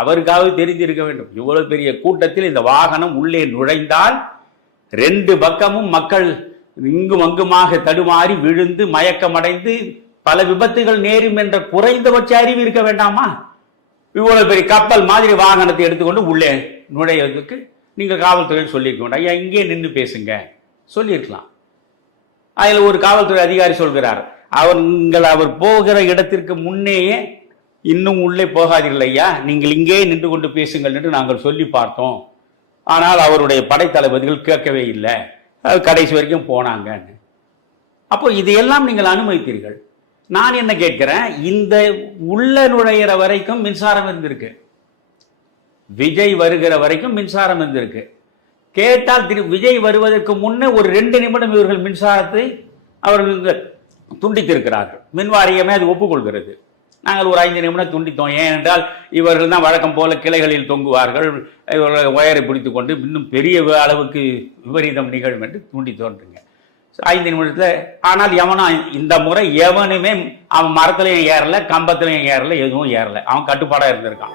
அவருக்காவது தெரிஞ்சிருக்க வேண்டும். இவ்வளவு பெரிய கூட்டத்தில் இந்த வாகனம் உள்ளே நுழைந்தால் ரெண்டு பக்கமும் மக்கள் இங்கும் அங்குமாக தடுமாறி விழுந்து மயக்கமடைந்து பல விபத்துகள் நேரும் என்ற குறைந்தபட்ச அறிவு இருக்க வேண்டாமா? இவ்வளவு பெரிய கப்பல் மாதிரி வாகனத்தை எடுத்துக்கொண்டு உள்ளே நுழைவதற்கு நீங்க காவல்துறையில் சொல்லியிருக்க வேண்டாம் ஐயா இங்கே நின்று பேசுங்க. சொல்லியிருக்கலாம். அதில் ஒரு காவல்துறை அதிகாரி சொல்கிறார். அவர்கள் அவர் போகிற இடத்திற்கு முன்னேயே இன்னும் உள்ளே போகாதீர்கள் ஐயா. நீங்கள் இங்கே நின்று கொண்டு பேசுங்கள் என்று நாங்கள் சொல்லி பார்த்தோம். ஆனால் அவருடைய படைத்தளபதிகள் கேட்கவே இல்லை. கடைசி வரைக்கும் போனாங்கன்னு. அப்போ இதையெல்லாம் நீங்கள் அனுமதித்தீர்கள். நான் என்ன கேட்கிறேன்? இந்த உள்ள நுழையிற வரைக்கும் மின்சாரம் இருந்திருக்கு. விஜய் வருகிற வரைக்கும் மின்சாரம் இருந்திருக்கு. கேட்டால் திரு விஜய் வருவதற்கு முன்னே ஒரு ரெண்டு நிமிடம் இவர்கள் மின்சாரத்தை அவர்கள் துண்டித்திருக்கிறார்கள். மின் வாரியமே அது ஒப்புக்கொள்கிறது. நாங்கள் ஒரு ஐந்து நிமிடம் துண்டித்தோம். ஏனென்றால் இவர்கள் தான் வழக்கம் போல கிளைகளில் தொங்குவார்கள். இவர்கள் ஒயரை பிடித்து கொண்டு இன்னும் பெரிய அளவுக்கு விபரீதம் நிகழும் என்று துண்டித்தோன்றுங்க. ஐந்து நிமிடத்தில் ஆனால் எவனும் இந்த முறை எவனுமே அவன் மரத்துலையும் ஏறல கம்பத்துலையும் ஏறல எதுவும் ஏறலை. அவன் கட்டுப்பாடாக இருந்திருக்கான்.